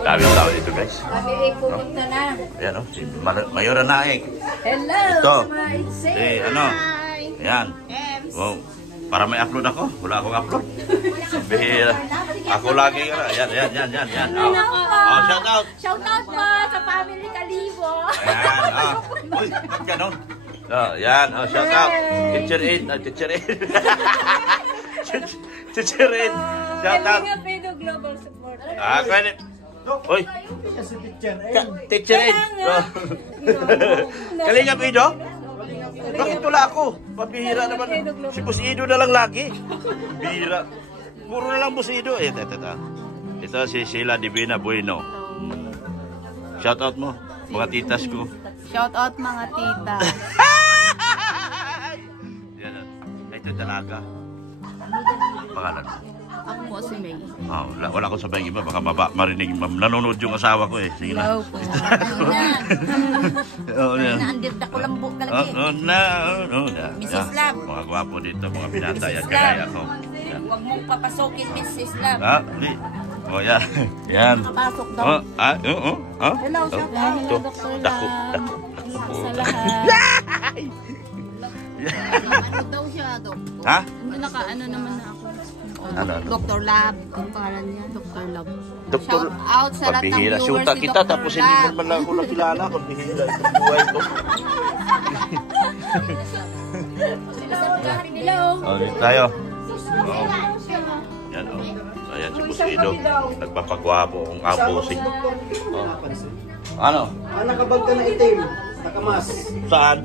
Daming tao dito, guys. Kami pupunta na. Ayan, oh, si Mayora Naik. Hello, ito. Say Ano? Ayan. Oh, para may upload ako. Wala akong upload. Sabihin, ako lagi. Yan. Oh, shout out. Shout out po sa family Kalibo. Ayan, uy, ba't ganon? Oh, yan, oh, shout out. Teacher Aid. Teacher Aid. Teacher Aid. Shout out. Kalinga Global Supporter. Kaya uy, Teacher Aid. Kalinga Pido? Bakit wala ako? Pabihira naman. Si Busido na lang lagi. Bihira. Puro na lang Busido. Ito si Sheila Divina Bueno. Shout out mo, mga titas ko. Shout out mga tita. Yan. Ito dalaga. Pangalan. Ako po si May. Oh, wala akong sabayang iba. Baka marinig. Nanonood yung asawa ko eh. Sige na. Hello po. Oo, yan. Naandir na ko lang po kalagi. Mrs. Lab. Mga gwapo dito, mga binata yan. Kagaya ko. Huwag mong papasokin, Mrs. Lab. Hindi. Oh, yan. Yan. Nakapasok daw. Hello, shout out. Hello, Dr. Dako. Sa lahat. Ano daw siya, Dok? Ha? Naka-ano naman na ako. Ano? Dr. Lab. Ang pangalan niya, Dr. Lab. Doktor, Shout out sa lahat ng pabihira. viewers Syuta ni kita, Dr. tapos hindi Lab. mo lang ako nakilala. Pabihira. Itong buhay ko. Hello. Oh, dito tayo. Oh. Yan, oh. Ayan si Busido. Nagpapagwapo ang abusing. Oh. Ano? Nakabag ka na itim. Nakamas. Saan?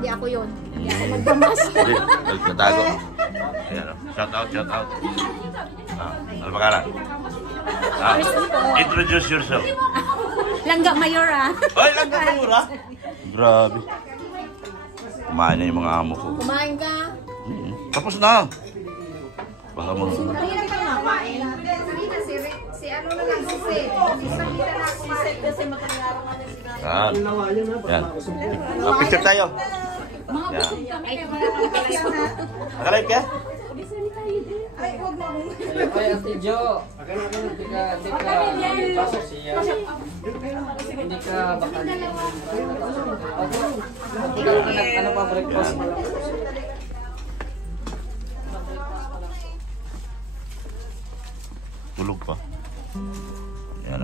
Hindi ako yun. Hindi ako magbamas. Hindi, nagtatago. Ayan, oh. Shout out. Ano pangalan? Introduce yourself. Langga Mayora. Ay, Langga Mayora? Grabe. Kumain na yung mga amo ko. Kumain ka? Tapos na. Baka mo. Si ano na lang si Seth. Si Seth kasi matangaraw ka na sila. Yan. Picture tayo. Yan. Nakalive ka? Ay, huwag mo. Ay, Ate Jo. Hindi ka pasok siya. Hindi ka bakal. Ano pa breakfast mo lang? Tulog pa. Yan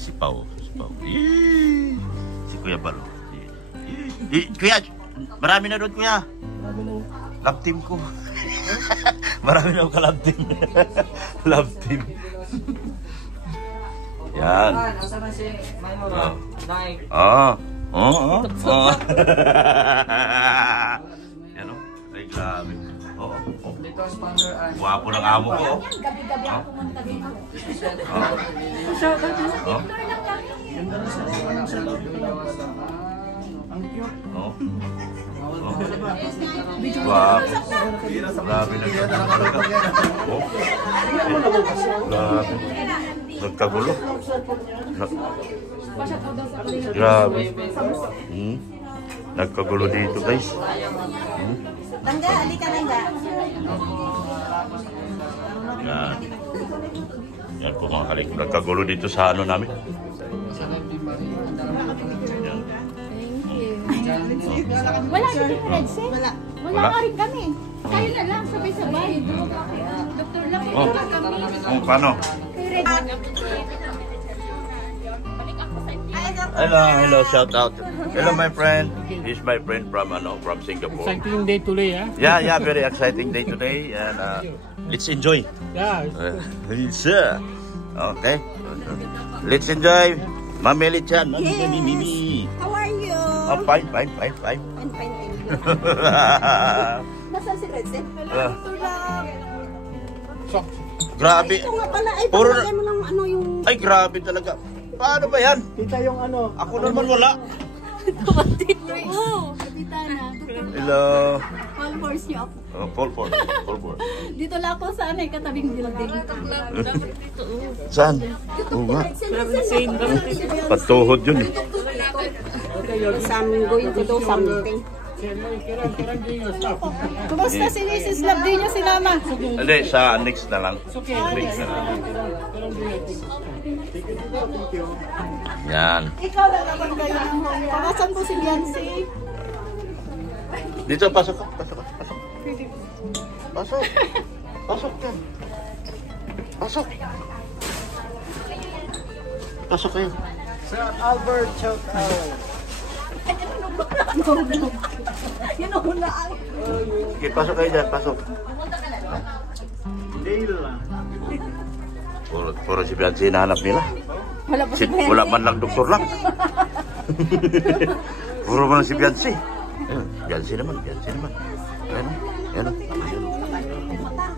si Pao. Si Kuya Balo. Kuya, marami na doon, Kuya. Love team ko. Marami na akong ka-love team. Love team. Yan. Nasa na si Mayora? Naik. Yan o. Ay, grabe. Oo. Dito ang sponsor ay... Guwapo ng amo ko. Gabi-gabi ako pumunta dito. Ang cute. Oh. Wow. Grabe na talaga. Oh. Grabe. Nagkagulo. Grabe. Nagkagulo dito, guys. Langga, alika Langga. Yan. Yan po mga kalikod. Nagkagulo dito sa ano namin. Yan. Wala ka difference eh. Wala ka rin kami. Tayo na lang, sabay-sabay. Doktor lang, Oh. kami. Oh, paano? Hello, shout out. Hello, my friend. He's my friend from Singapore. Exciting day today, Yeah, very exciting day today, and let's enjoy. Yeah. Sure. Okay. Let's enjoy. Mami Lichan, Mimi. How are you? Oh, fine. I'm fine. Nasaan si Redsen? Grabe. Ito nga pala, ay Puro pagkakay mo lang ano yung... Ay, grabe talaga. Paano ba yan? Kita yung ano. Ako naman wala. Oo, kapita na. Hello. Followers niyo ako. Oh, Paul Paul. Dito lang ako sa ano, katabing building. Saan? Oo nga. Patuhod yun eh. Sa amin, going to do something. Kumusta si Mrs. Love? Di niyo sinama. Hindi, sa next na lang. Next na lang. Yan. Ikaw na naman kayo ng home. Pakasan po si Beyonce. Dito, pasok ka. Pasok ka. Pasok. Pasok. Pasok ka. Pasok. Pasok kayo. Sir Albert Chow. Ginuhulaan. Okay, pasok kayo dyan. Pasok. Dale lang. Puro si Beyonce hinahanap nila. Wala pa si Beyonce. Wala man lang doktor lang. Puro man lang si Beyonce. Ayun, Beyonce naman. Ayan.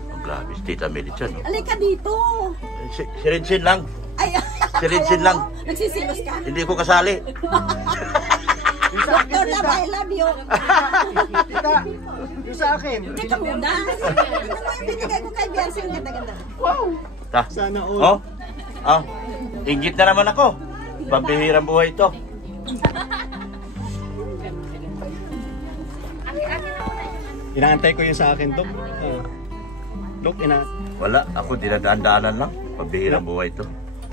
Ang grabe, si Tita Meli dyan. No? Alika dito. Si Rinsin lang. Ay, Si Rinsin lang. nagsisilos ka. Hindi ko kasali. Doktor Love, I love you. Tita, yung sa akin. Teka muna. Tingnan mo yung binigay ko kay Beyonce. Ang ganda-ganda. Ta. Sana all. Oh? Oh? Inggit na naman ako. Pambihirang buhay ito. Inaantay ko yung sa akin, Dok. Dok, Wala. Ako dinadaan-daanan lang. Pambihirang buhay ito.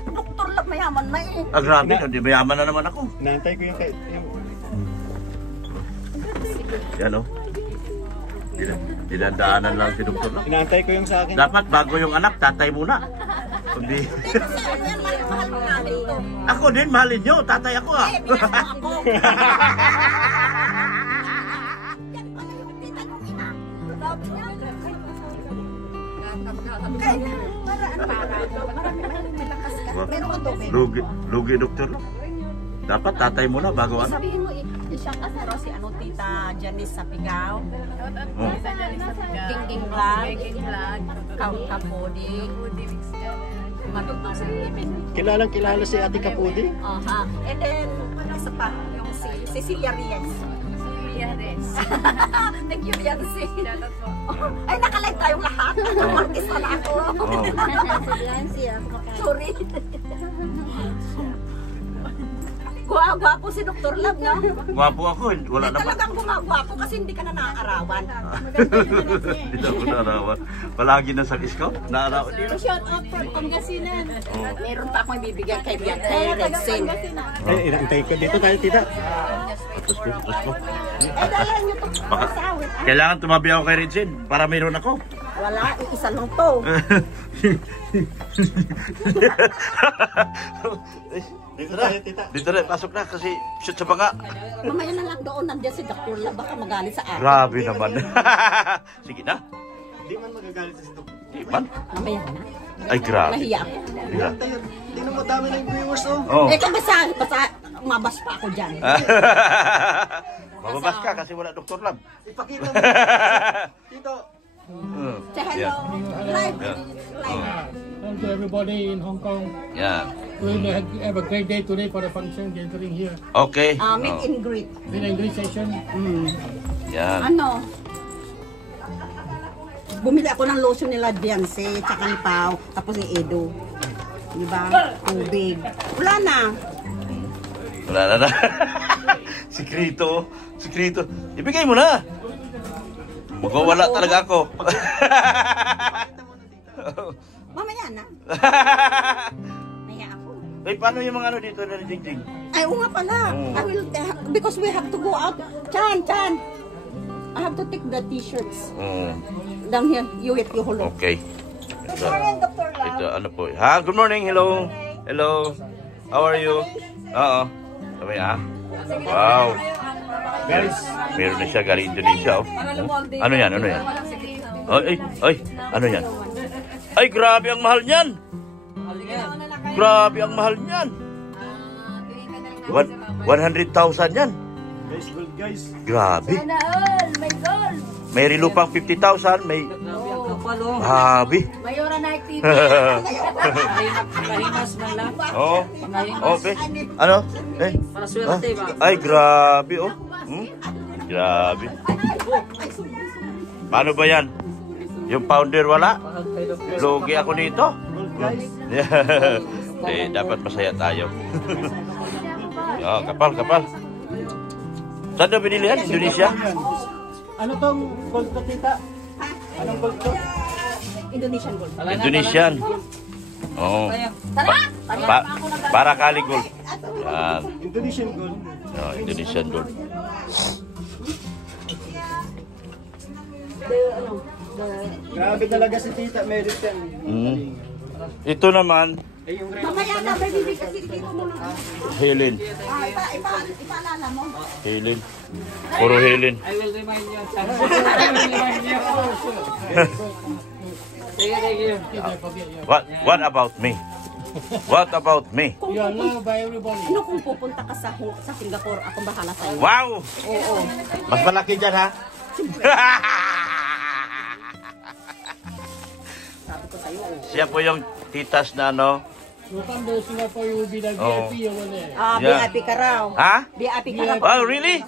Doktor Love, mayaman na eh. Ah, grabe. Hindi mayaman na naman ako. inaantay ko yung Yan o. Dinadaanan lang si doktor lang. inaantay ko yung sa akin. Dapat bago yung anak, tatay muna. Hindi. Kasi ano yan, mahal mo namin to. Ako din, mahalin nyo. Tatay ako ah. Eh, pinako ako. Lugi doktor. Dapat tatay muna bago anak. Sabihin mo, siya kasi si ano, Tita Janice Sapigao. Oh. King Vlog. Kapodi. Kilala si Ate Kapudi. Aha. And then, isa pa, yung si Cecilia Reyes. Thank you, Beyonce. Ay, nakalive tayong lahat. Artista na ako. Sorry. Gwapo si Dr. Love, no? Gwapo ako. Wala naman. Talagang gumagwapo kasi hindi ka na naaarawan. Hindi na ako naarawan. Palagi na sa iskaw. Naarawan. Shout out from Pangasinan. Meron pa akong ibibigay kay Redsin. Ay, inaantay ko. Dito tayo, Tita. Tapos ko. Eh, dahil nyo ito Baka, kasawit. kailangan tumabi ako kay Rinsin para mayroon ako. Wala, isa lang to. Dito na, Tita. dito na, pasok na kasi shoot sa banga. Mamaya na lang doon, nandiyan si Dr. Love, baka magalit sa akin. Grabe naman. Sige na. Di man magagalit si Dok. Di man. Mamaya na. Ay, grabe. Mahiya ako. Grabe. Tayo, di na madami na yung viewers, oh. Oh. Eh, kung basta, mabas pa ako dyan. Mababas ka kasi wala Dr. Love. Ipakita mo. Tito. Say hello. Live. Hello to everybody in Hong Kong. Yan. We have a great day today for the function gathering here. Okay. Meet and greet. In English session. Yan. Ano? Bumili ako ng lotion nila Beyonce, tsaka ni Pao, tapos ni Edo. Diba? Tubig. Wala na. Wala na. Sikrito. Ibigay mo na. Magwawala talaga ako. Mamaya na. Maya ako. Ay, paano yung mga ano dito na Jingjing? Ay, oo nga pala. Oo. I will, because we have to go out. Chan. I have to take the t-shirts. Down here, you hulog. Okay. Good morning, Dr. Love. Ito, ano po? Ha? Good morning. Hello. Hello. How are you? Oo. Sabi wow. Guys. Meron na siya galing Indonesia. Oh. Ano yan? Ay. Ano yan? Ay, grabe ang mahal niyan. Grabe ang mahal niyan. 100,000 yan. Guys, gold, guys. Grabe. May gold. May relo pang 50,000. May... Grabe. Mayora na active. Pahimas man lang. Oo. Okay. Ano? Eh? Para swerte ba? Ay, grabe, oh. Grabe. Paano ba yan? Yung pounder wala? Lugi ako dito. Dapat masaya tayo. Oh, kapal. Saan na binili yan? Indonesia? Ano tong gold to, tita? Anong gold to? Indonesian gold. Indonesian. Oo. Para Kali gold. Yan. Indonesian gold. Oh, Indonesian gold. Grabe talaga si tita, merit yan. Ito naman, Mamaya na, baby, kasi dito mo na. Helen. Ipaalala mo. Helen. Puro Helen. I will remind you. I will remind you. Thank you. What about me? What about me? You are loved by everybody. Ano kung pupunta ka sa Singapore, ako bahala sa'yo. Wow! Oo. Mas malaki dyan, ha? Sabi ko sa'yo. Siya po yung titas na ano. You come to Singapore, you will be the Oh. VIP over there. Yeah. VIP ka raw. Ha? VIP ka raw. Oh, really?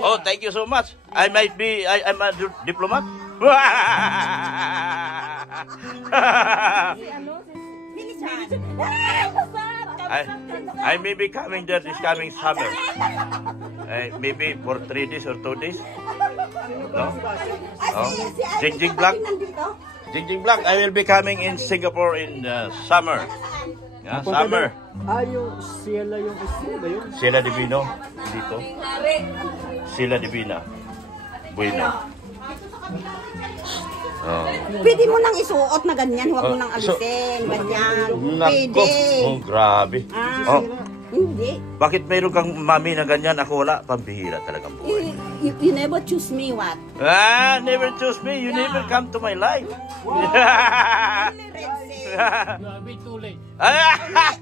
Oh, thank you so much. I'm a diplomat. I may be coming there this coming summer. Maybe for 3 days or 2 days. No? Oh. Jingjing Black. Jingjing Black, I will be coming in Singapore in summer. Yeah, summer. Yung Ciela yung ba yun? Sila Divino. Dito. Sila Divina. Bueno. Oh. Pwede mo nang isuot na ganyan, huwag mo nang alisin, ganyan. Nako. Pwede. Oh, grabe. Oh, Hindi. bakit mayroon kang mami na ganyan? Ako wala. Pambihira talagang buhay. You never choose me, what? Never choose me. You never come to my life. You are a bit too late.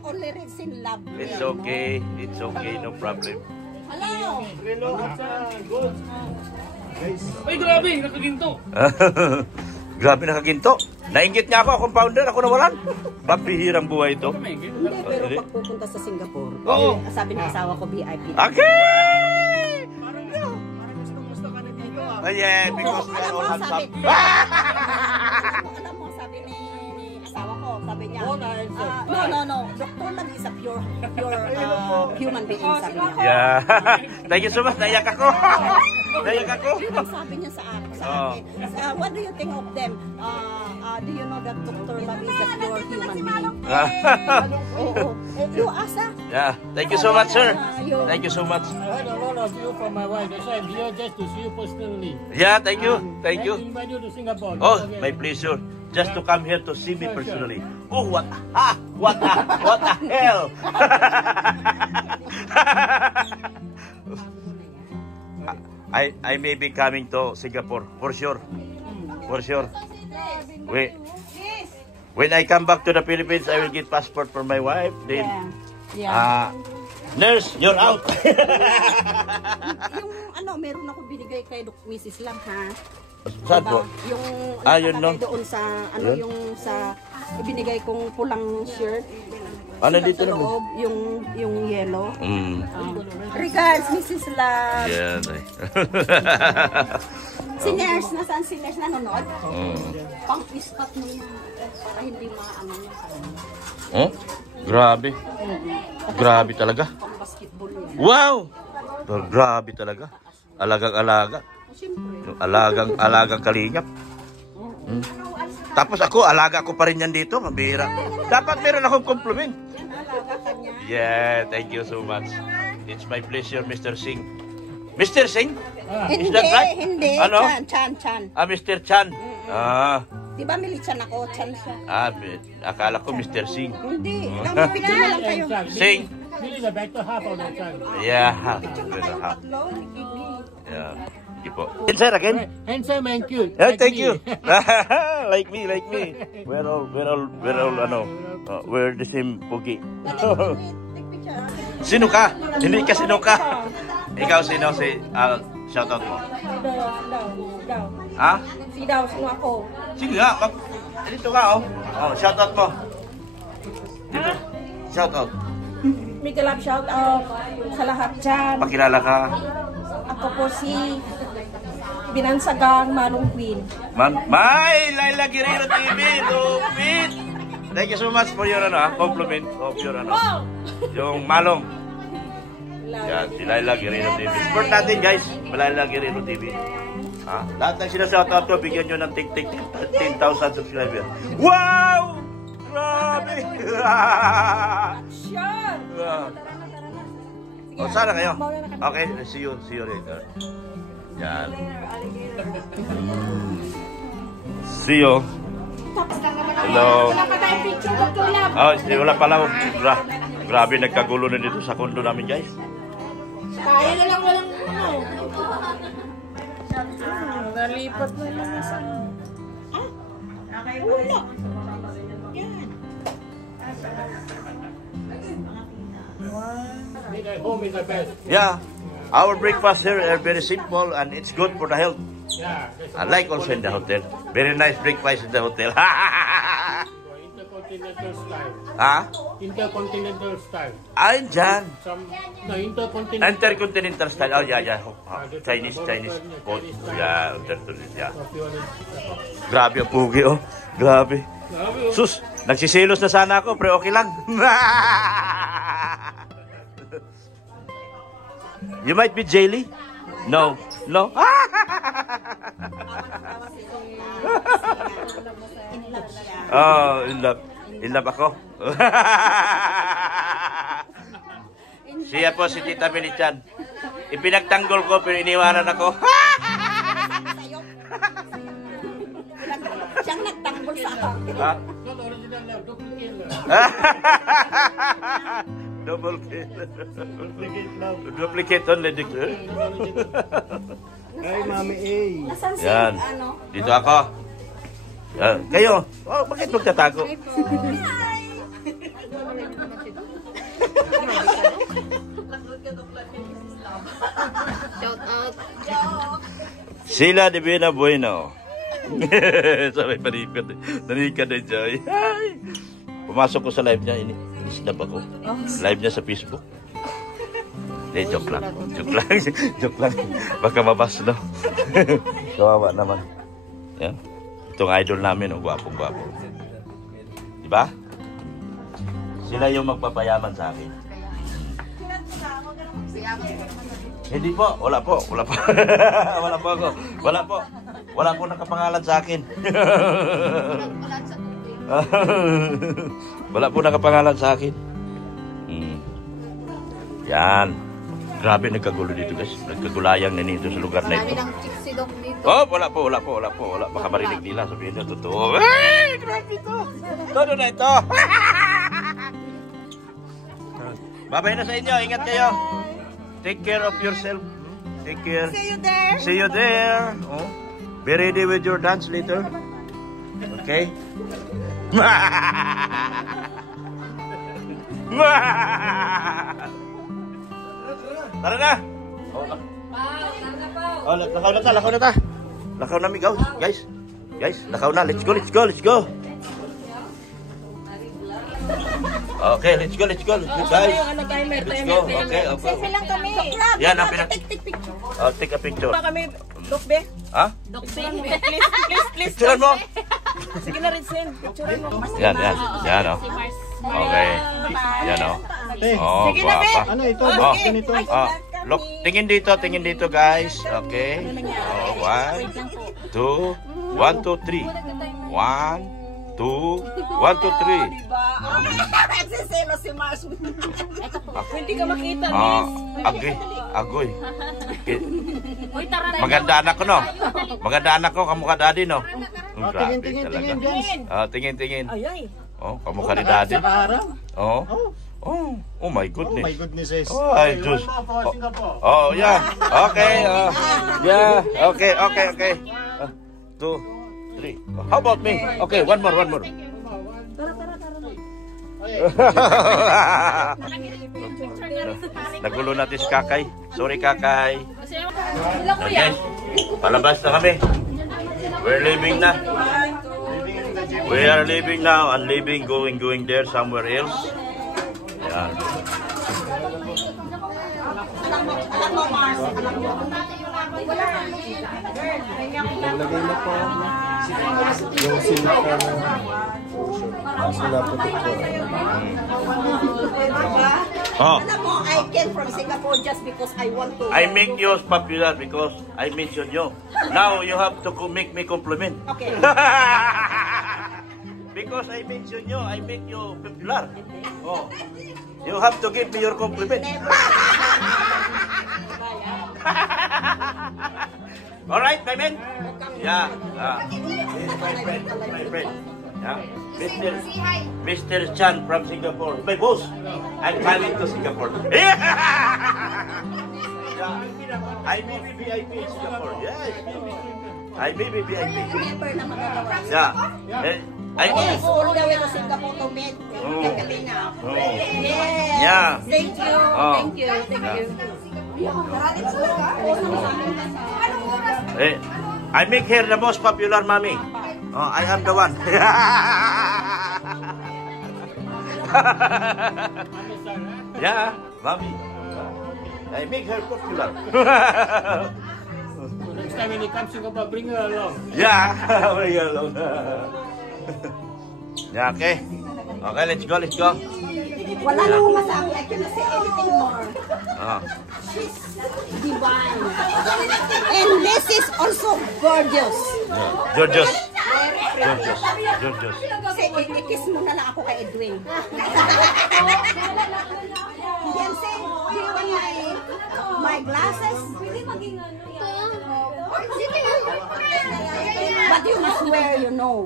Only Reds in love. It's okay. It's okay. No problem. Hello. Ay, grabe, nakaginto. Grabe nakaginto. Nainggit niya ako, compounder. Ako nawalan. Pambihirang buhay ito. Hindi, pero pag pupunta sa Singapore, Oo. sabi ng asawa ko, VIP. Okay! Parang gusto ka na dito ah. Oh, yeah, because we are all Alam mo, handsome. Alam mo, sabi ni asawa ko, sabi niya, no, doctor lang is a pure human being, sabi niya. Yeah. Thank you so much. Naiyak ako. Naiyak ako. Yun ang sabi niya sa akin. What do you think of them? Do you know that Dr. Love is a pure human being? Oo. You ask her. Yeah. Thank you so much, sir. Thank you so much. I heard a lot of you from my wife. That's why I'm here just to see you personally. Yeah, thank you. Thank I you. invite you to Singapore. Oh, Okay. my pleasure. Just to come here to see me personally. Oh, what the hell? I may be coming to Singapore for sure. For sure. When I come back to the Philippines, I will get passport for my wife. Then, nurse, you're out. Yung meron ako binigay kay Mrs. Lang, ha? Saan po? Yung Yun, no? doon sa Yun? yung sa ibinigay kong pulang shirt. Ano dito sa naman? loob, yung yellow. Regards, Mrs. Love. Yan. Si Nurse, nasaan si Nurse nanonood? Mm. Pang-ispat mo yan. Para hindi maano niya sa kanya. Oh, grabe. Grabe talaga. Pang-basketball niya. Wow! Grabe talaga. Alagang-alaga. Siyempre. Alagang kalingap. Tapos ako, alaga ko pa rin yan dito. Mabira. Dapat meron akong compliment. Alaga ka niya. Yeah, thank you so much. It's my pleasure, Mr. Singh. Mr. Singh? Is Hindi, that right? hindi. Ano? Chan. Mr. Chan. Di ba milichan ako? Chan siya. Akala ko Mr. Singh. Hindi. Picture na lang kayo. Sing. This is the better half of the time. Yeah. Picture na kayong tatlo. Yeah. Hindi po. Inside again? Handsome and cute. Yeah, like thank me. you. like me. We're all, we're the same pogi. Take picture. Sino ka? Hindi ka sino ka. Ikaw sino si shoutout mo? Daw. Ha? Si daw, sino ako? Sige nga, dito ka oh. Oh, shoutout mo. Dito. Shoutout. Mega love shout out sa lahat dyan. Pakilala ka. Ako po si Binansagang Manong Queen. May Laila Guerrero TV, Lupit. Thank you so much for your compliment of your yung malong. Yan, si Laila Guerrero TV. Support natin guys, Laila Guerrero TV. Ha? Lahat ng sinasoutout ko, bigyan nyo ng 10,000 subscribers. Wow! Grabe! Action! O, sana kayo. Okay, see you later. Yan. See you. Hello. Oh, wala pala. Grabe, nagkagulo na dito sa kondo namin, guys. Kaya na lang walang Nalipat na lang sa... Wala. Yan. Home is the best. Yeah. Our breakfast here are very simple and it's good for the health. Yeah. I like also in the hotel. Very nice breakfast in the hotel. Intercontinental style. Ha? Intercontinental style. Ayun dyan. Intercontinental. Intercontinental style. Oh, yeah. Chinese food. Yeah, yeah. Grabe ang pugi, oh. Grabe. Sus, nagsisilos na sana ako, pero okay lang. You might be jelly? No. Oh, in love. In love ako. Siya po si Tita Milichan. Ipinagtanggol ko pero iniwanan ako. Siyang nagtanggol sa akin. Ha? Not original love, duplicate love. Double kill. Duplicate love. Duplicate only. Ay, Mami A. Nasaan si, Yan. ano? Dito ako. Yan. Kayo. Oh, bakit magtatago? shout out. Sila Divina Bueno. Sabay panikat. Nanikad na Joy. Ay. Pumasok ko sa live niya. Inisnap ako. Live niya sa Facebook. Joke lang. Joke lang. Baka mabas, no? Kawawa naman. Yan. Itong idol namin, oh, gwapong-gwapo. Diba? Sila yung magpapayaman sa akin. Hindi po. Wala po. Wala po ako. Wala po nakapangalan sa akin. Wala po nakapangalan sa akin. Yan. Grabe nagkagulo dito guys. Nagkagulayang na nito sa lugar na ito. Marami ng chiksidok dito. Oh, wala po. Baka marinig nila. Sabihin na totoo. Ay, grabe ito. Todo na ito. Babay na sa inyo. Ingat kayo. Take care of yourself. Take care. See you there. Oh. Be ready with your dance later. Okay? Tara na. Oh, lakaw na ta. Lakaw na mi guys. Guys, lakaw na. Let's go. Okay, let's go guys. Let's go. Okay. Selfie lang kami. Yan, ang take a picture. Kami, Dokbe. Ha? Please. Picturean mo. Sige na rin, Sen. Picturean mo. Yan oh. Okay. Yan oh. Oh, Sige na, Be. guwapa. Ano ito? Oh. Ganito. Look, tingin dito guys. Okay. Oh, 1, 2, 1, 2, 3. 1, 2, 1, 2, 3. Nagsiselo si Mars. Hindi ka makita, Agoy. Maganda anak ko, no? Maganda anak ko, kamukha daddy, no? Grabe talaga. Tingin. Ay. Oh, kamukha ni daddy. Sa araw. Oh my goodness. Oh my goodness. Oh, ay, Diyos. Oh, yeah. Okay. Yeah. Okay. 2, 3. How about me? Okay, one more. Nagulo natin si Kakay. Sorry, Kakay. Okay. Palabas na kami. We're leaving na. We are leaving now and going there somewhere else. Yan. Naglagay na po yung silicone. Sila putik po. Oh. Alam mo, I came from Singapore just because I want to. I make you popular because I mention you. Now you have to make me compliment. Okay. Because I mention you, I make you popular. Oh. You have to give me your compliment. All right, my man. Yeah. My friend. Yeah. Mr. Chan from Singapore. My boss. I'm coming to Singapore. Yeah. I may be VIP in Singapore. Yes. I may be VIP. Never na magagawa. Yeah. I Yes, all the way to Singapore to meet Katrina. Yes. Yeah. Thank you. Oh. Thank you. Thank you. I make her the most popular mommy. Oh, I am the one. Yeah, mommy. I make her popular. Next time when he comes to Singapore, bring her along. Yeah, bring her along. Yeah, okay. Okay, let's go, let's go. Wala na akong masabi. I cannot say anything more. Oh. She's divine. And this is also gorgeous. Georgios. Kasi i-kiss mo na lang ako kay Edwin. Yan, say, do you want my glasses? But you must wear, you know.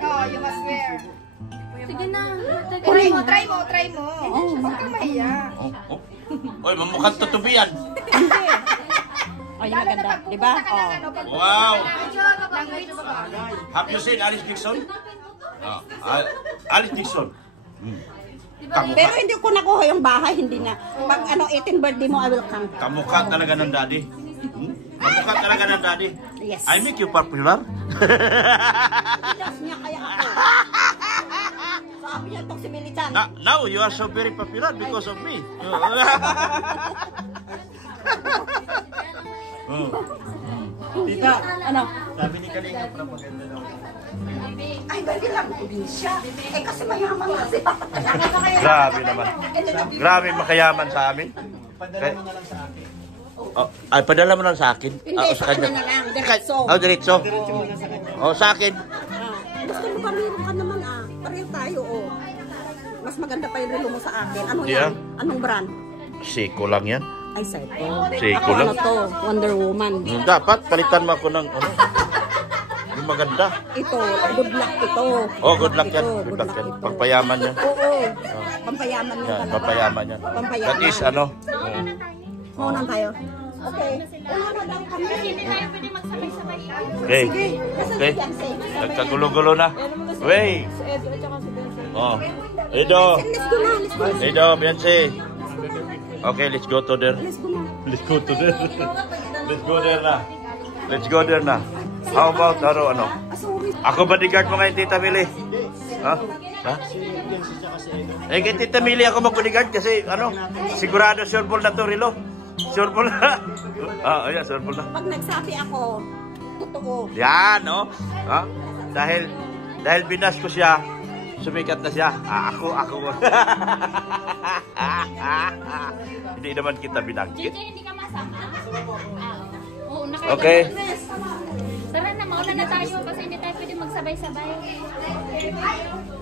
Oh, you must wear. Sige na. Try mo. Huwag kang mahiya. Oy, mamukhang tutubian. Ay, maganda. Diba? Oh. Wow. Have you seen Alice Dixon? Alice Dixon. Pero hindi ko nakuha yung bahay, hindi na. Pag 18th birthday mo, I will come. Kamukha talaga ng daddy. Kamukha talaga ng daddy. Yes. I make you popular. Ilas niya kaya ako. Sabi niya itong si Militan. Now you are so very popular because of me. Tita, Ano? sabi ni Kalinga na maganda daw. Ay, dali lang siya. Eh, kasi mayaman nga siya. Grabe naman. Grabe makayaman sa amin. Padala mo na lang sa akin. Oh, ay, padala mo lang sa akin. Hindi, sa kanya na lang. Diretso. Oh, diretso. Diretso mo na sa kanya. Oh, sa akin. Gusto mo kami ka naman Pareho tayo, Mas maganda pa yung relo mo sa akin. Ano Yeah. yan? Anong brand? Siko lang yan. Ay, Seiko. Siko Ano lang. to? Wonder Woman. Dapat palitan mo ako ng yung maganda. Ito, good luck ito. Oh, good luck yan. Ito, Good luck yan. ito. Pagpayaman yan. Oo. Pampayaman yan Yan, talaga. papayaman yan. Pampayaman. That is ano. Maunan tayo. Okay. Una na lang kami. Okay. Sige. Okay. Nagkagulo-gulo na. Wey. Oh. Edo. Let's go na. Let's go na. Edo, Beyonce. Okay, let's go to there. Let's go na. Let's go to there. Let's go there na. Let's go there na. How about ano? Sorry. Ako bodyguard mo ngayon, Tita Mili? Ha? Ha? Eh, kay Tita Mili ako mag-bodyguard kasi sigurado sure ball na to, Rilo. Sure ball na. Ayan, sure ball na. Pag nagsabi ako, totoo. Yan, no? Ha? Dahil binas ko siya, sumikat na siya. Ako. Hindi naman kita binanggit. Hindi ka masama. Oo, Okay. Tara na, mauna na tayo kasi hindi tayo pwede magsabay-sabay.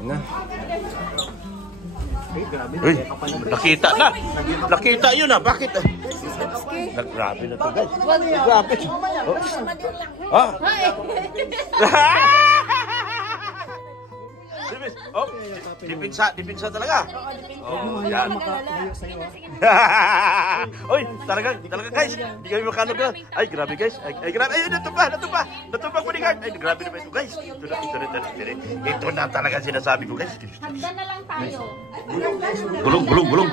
Na. Ay, grabe. Uy, nakita na. Nakita yun na. Bakit? Grabe na to, guys. Grabe. Oh. Oh, dipinsa talaga. Oh, yan. Oy, talaga guys. Hindi kami makanog na. Ay, grabe guys. Ay, grabe. Ay, natupa ko ni guard. Ay, grabe naman ito guys. Ito na talaga sinasabi ko guys. Hagdan na lang tayo. Gulong.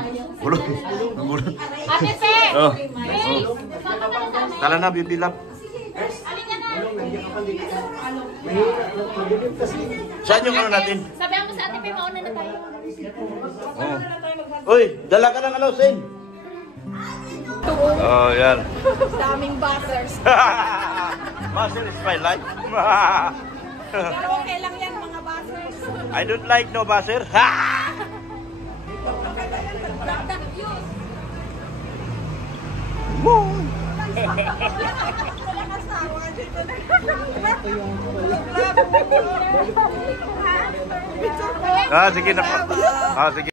Ate Pe! Oh. Hey! Sama ka na sa amin. Tala na, bibilap. Alin ka na. Saan yung natin? Sabihan mo sa Ate Pe, mauna na tayo. Uy, dala ka ng Sen. Oh, yan. Daming buzzers. Master is my life. Pero okay lang yan mga buzzers. I don't like no buzzer. Sige na po. Sige.